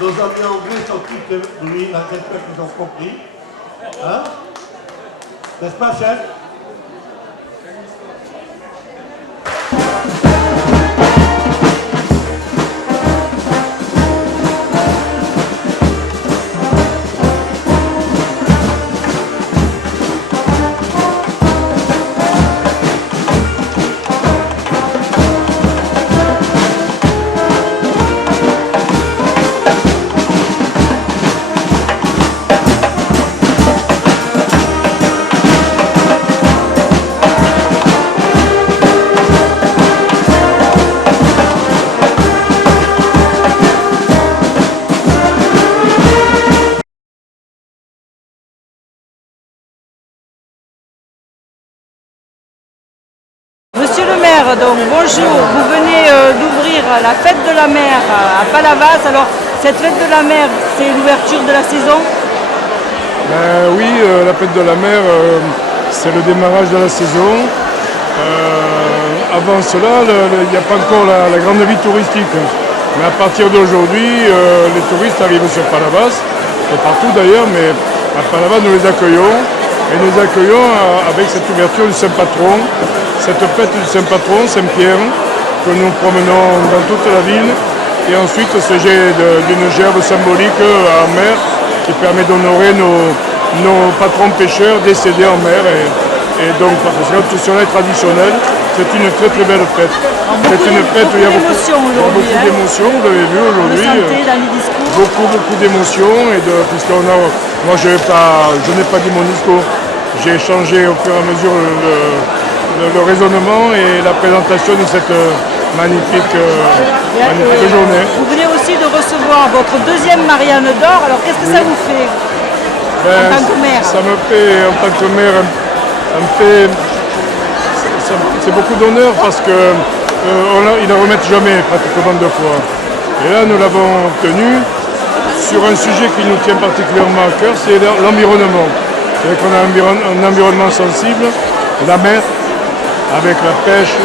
Nos amis anglais sont tous éblouis, là, j'espère qu'ils ont compris. Hein? N'est-ce pas, chef? Monsieur le maire, donc bonjour, vous venez d'ouvrir la fête de la mer à Palavas. Alors cette fête de la mer, c'est l'ouverture de la saison? Oui, la fête de la mer, c'est le démarrage de la saison. Avant cela, il n'y a pas encore la grande vie touristique. Mais à partir d'aujourd'hui, les touristes arrivent sur Palavas, et partout d'ailleurs, mais à Palavas, nous les accueillons. Et nous accueillons avec cette ouverture du Saint-Patron, cette fête du Saint-Patron, Saint-Pierre, que nous promenons dans toute la ville. Et ensuite, ce jet d'une gerbe symbolique en mer qui permet d'honorer nos patrons pêcheurs décédés en mer. Et donc, parce que tout cela est traditionnel, c'est une très très belle fête. C'est une fête où il y a beaucoup d'émotions, vous l'avez vu aujourd'hui. Beaucoup d'émotions. Moi, je n'ai pas dit mon discours. J'ai changé au fur et à mesure le raisonnement et la présentation de cette magnifique journée. Vous venez aussi de recevoir votre deuxième Marianne d'Or. Alors qu'est-ce que ça vous fait en tant que maire? Ça me fait, en tant que maire, c'est beaucoup d'honneur parce qu'ils ne remettent jamais pratiquement deux fois. Et là, nous l'avons obtenu sur un sujet qui nous tient particulièrement à cœur, c'est l'environnement. C'est-à-dire qu'on a un environnement sensible, la mer, avec la pêche,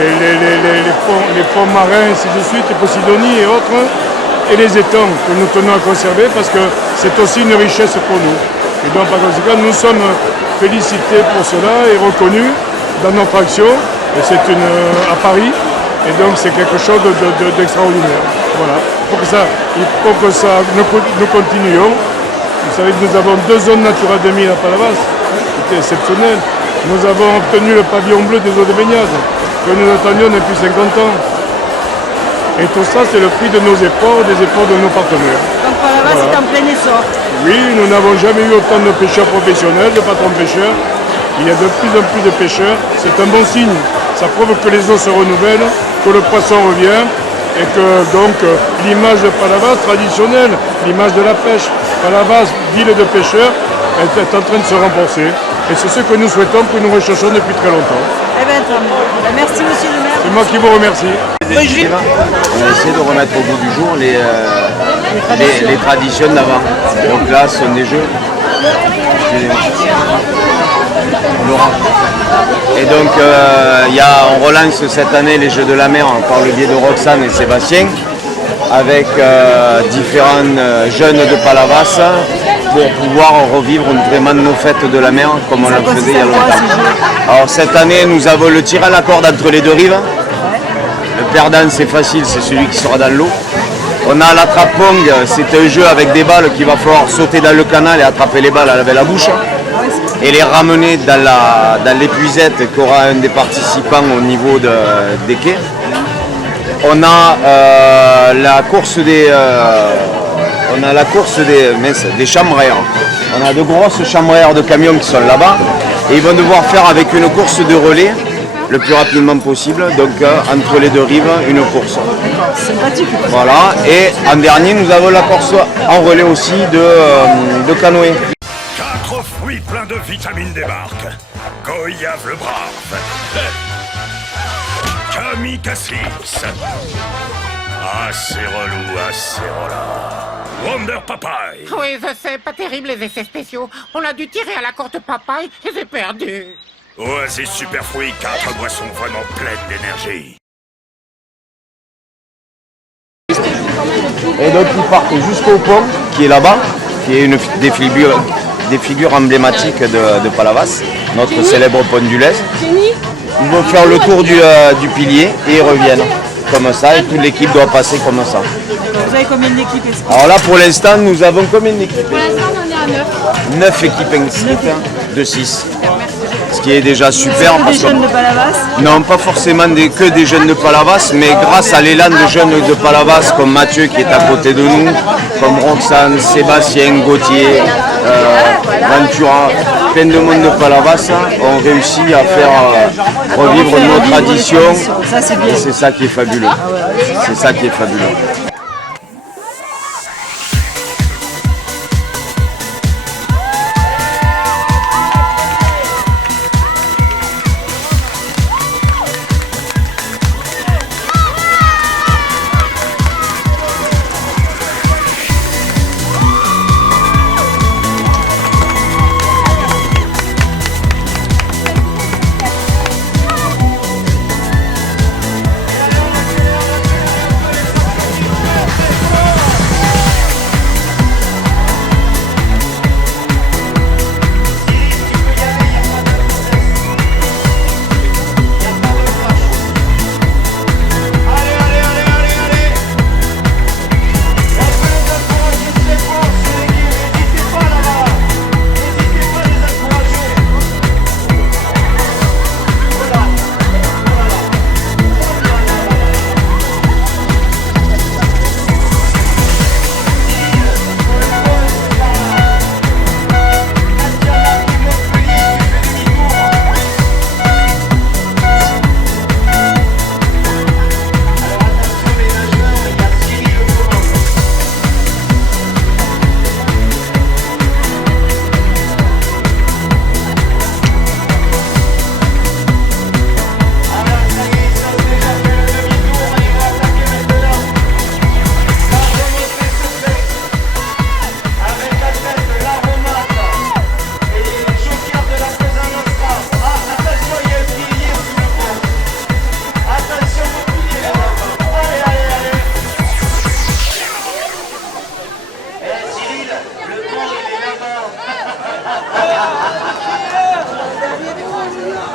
les fonds marins, ainsi de suite, les posidonies et autres, et les étangs que nous tenons à conserver parce que c'est aussi une richesse pour nous. Et donc par conséquent, nous sommes félicités pour cela et reconnus dans notre action, et c'est à Paris, et donc c'est quelque chose d'extraordinaire. Voilà. Il faut que nous continuions. Vous savez que nous avons 2 zones Natura 2000 à Palavas, c'était exceptionnel. Nous avons obtenu le pavillon bleu des eaux de baignade, que nous attendions depuis 50 ans. Et tout ça, c'est le prix de nos efforts, des efforts de nos partenaires. Donc Palavas est en plein essor. Oui, nous n'avons jamais eu autant de pêcheurs professionnels, de patrons pêcheurs. Il y a de plus en plus de pêcheurs. C'est un bon signe. Ça prouve que les eaux se renouvellent, que le poisson revient et que donc l'image de Palavas traditionnelle, l'image de la pêche, Palavas, ville de pêcheurs, est en train de se renforcer. Et c'est ce que nous souhaitons, que nous recherchons depuis très longtemps. Eh bien, merci monsieur le maire. C'est moi qui vous remercie. On a essayé de remettre au goût du jour les traditions d'avant. Donc là, ce sont des jeux. Laurent. Et donc, on relance cette année les Jeux de la mer par le biais de Roxane et Sébastien, avec différents jeunes de Palavas, pour pouvoir revivre vraiment nos fêtes de la mer comme on le faisait il y a longtemps. Alors cette année, nous avons le tir à la corde entre les deux rives. Le perdant, c'est facile, c'est celui qui sera dans l'eau. On a l'attrape-pong, c'est un jeu avec des balles qu'il va falloir sauter dans le canal et attraper les balles avec la bouche et les ramener dans l'épuisette qu'aura un des participants au niveau des quais. On a la course des chambrières. On a de grosses chambrières de camions qui sont là-bas et ils vont devoir faire avec une course de relais le plus rapidement possible, donc entre les deux rives, une course. Sympathique. Voilà, et en dernier, nous avons la course en relais aussi de canoë. 4 fruits pleins de vitamines débarquent. Goyave le brave. Camille Cassis. Assez relou, assez relou. Wonder Papaye. Oui, je sais, pas terrible les effets spéciaux. On a dû tirer à la courte papaye et j'ai perdu. Oasis Super Fruits, 4 boissons vraiment pleines d'énergie. Et donc ils partent jusqu'au pont qui est là-bas, qui est une des des figures emblématiques de Palavas, notre célèbre pondulaise. Ils vont faire le tour du pilier et ils reviennent comme ça et toute l'équipe doit passer comme ça. Vous avez combien d'équipes inscrites? Alors là pour l'instant nous avons combien d'équipes? Pour l'instant on est à 9. 9 équipes inscrites de 6. Ce qui est déjà super. Des jeunes de Palavas? Non, pas forcément que des jeunes de Palavas, mais grâce à l'élan de jeunes de Palavas comme Mathieu qui est à côté de nous, comme Roxane, Sébastien, Gauthier, Ventura, plein de monde de Palavas ont réussi à faire revivre nos traditions. Et c'est ça qui est fabuleux. C'est ça qui est fabuleux.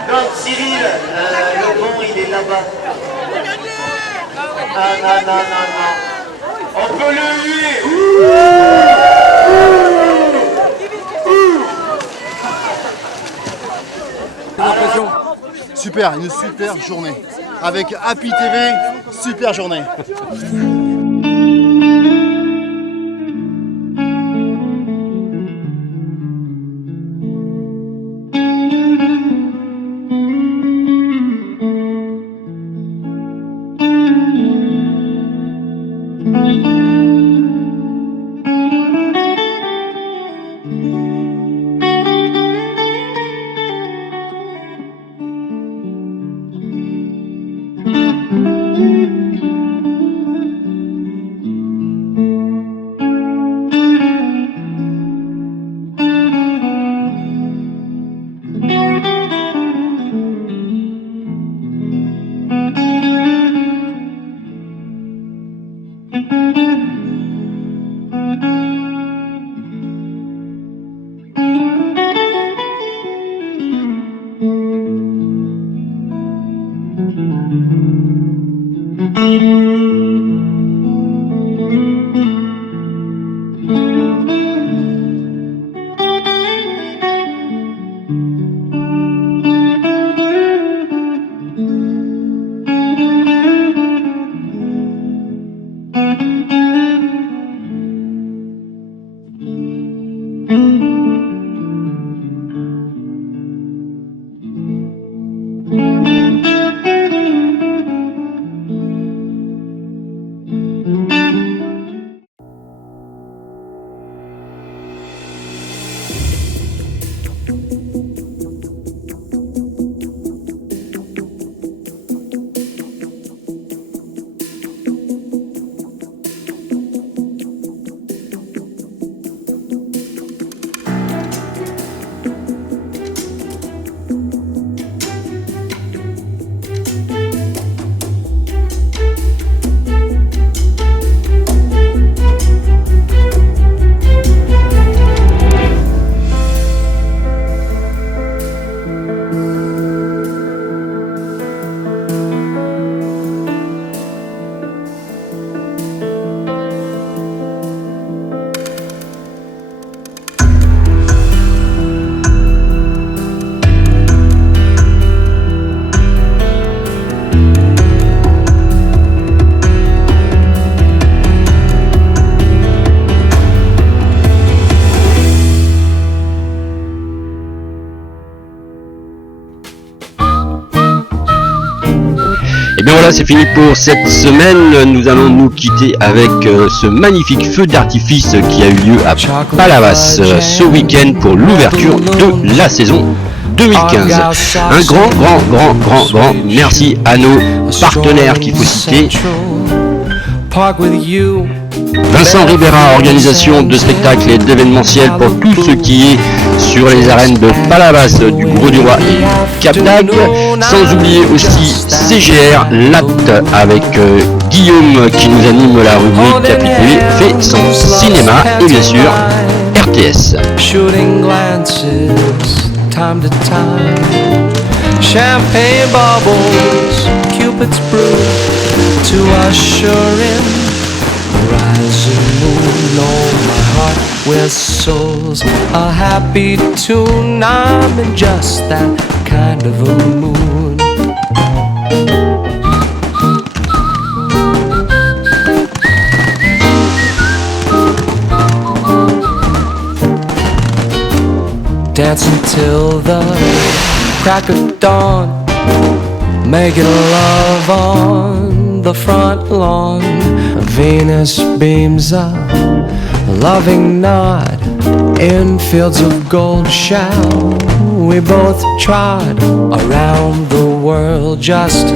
Donc Cyril, le pont il est là-bas. Ah non, non, non, non. On peut le huer. L'impression. Super, une super journée. Avec Happy TV, super journée. voilà, c'est fini pour cette semaine. Nous allons nous quitter avec ce magnifique feu d'artifice qui a eu lieu à Palavas ce week-end pour l'ouverture de la saison 2015. Un grand merci à nos partenaires qu'il faut citer. Vincent Ribera, organisation de spectacles et d'événementiel pour tout ce qui est sur les arènes de Palavas, du Gros du Roi et Cap d'Agde. Sans oublier aussi CGR, Latte avec Guillaume qui nous anime la rubrique Happy TV, fait son cinéma et bien sûr RTS. Time to time, champagne bubbles, Cupid's brew, to usher in the rising moon. Oh, my heart whistles a happy tune. I'm in just that kind of a mood. Dancing till the crack of dawn, making love on the front lawn. Venus beams a loving nod in fields of gold shall we both trod around the world, just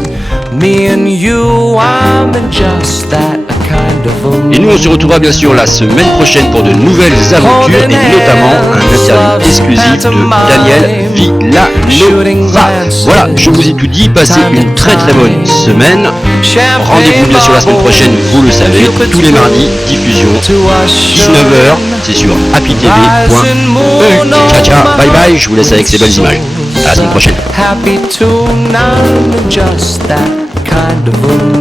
me and you. I'm in just that kind of a. Et nous on se retrouvera bien sûr la semaine prochaine pour de nouvelles aventures et notamment un interview exclusif de Daniel Villanova. Voilà, je vous ai tout dit, passez une très bonne semaine. Rendez-vous bien sûr la semaine prochaine, vous le savez, tous les mardis, diffusion 19h, c'est sur happytv.eu. Ciao ciao, bye bye, je vous laisse avec ces belles images. À la semaine prochaine. Happy tune, I'm just that kind of a mood.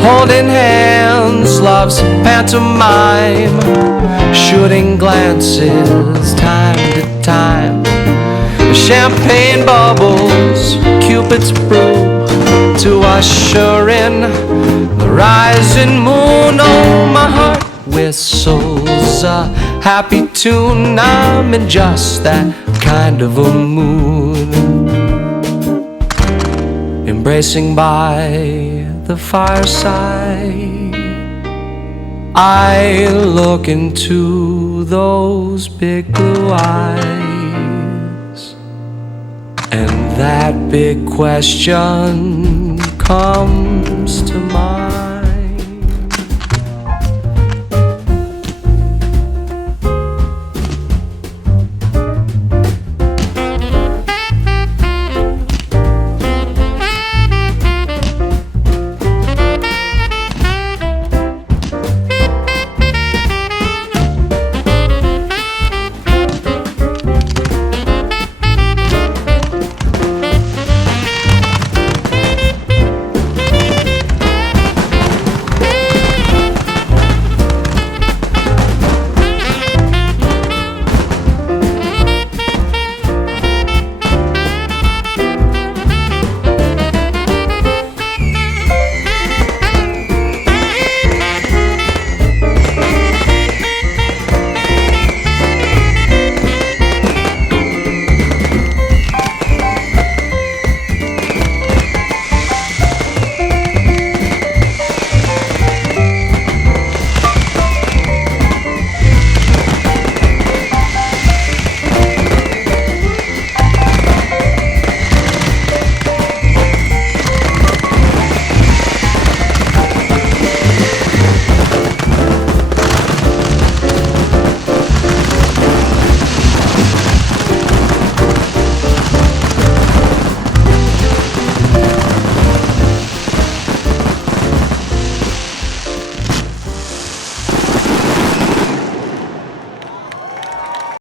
Holding hands, love's pantomime, shooting glances time to time. Champagne bubbles, Cupid's brew, to usher in the rising moon. Oh, my heart whistles a happy tune. I'm in just that kind of a mood. Embracing by the fireside, I look into those big blue eyes, and that big question comes to mind.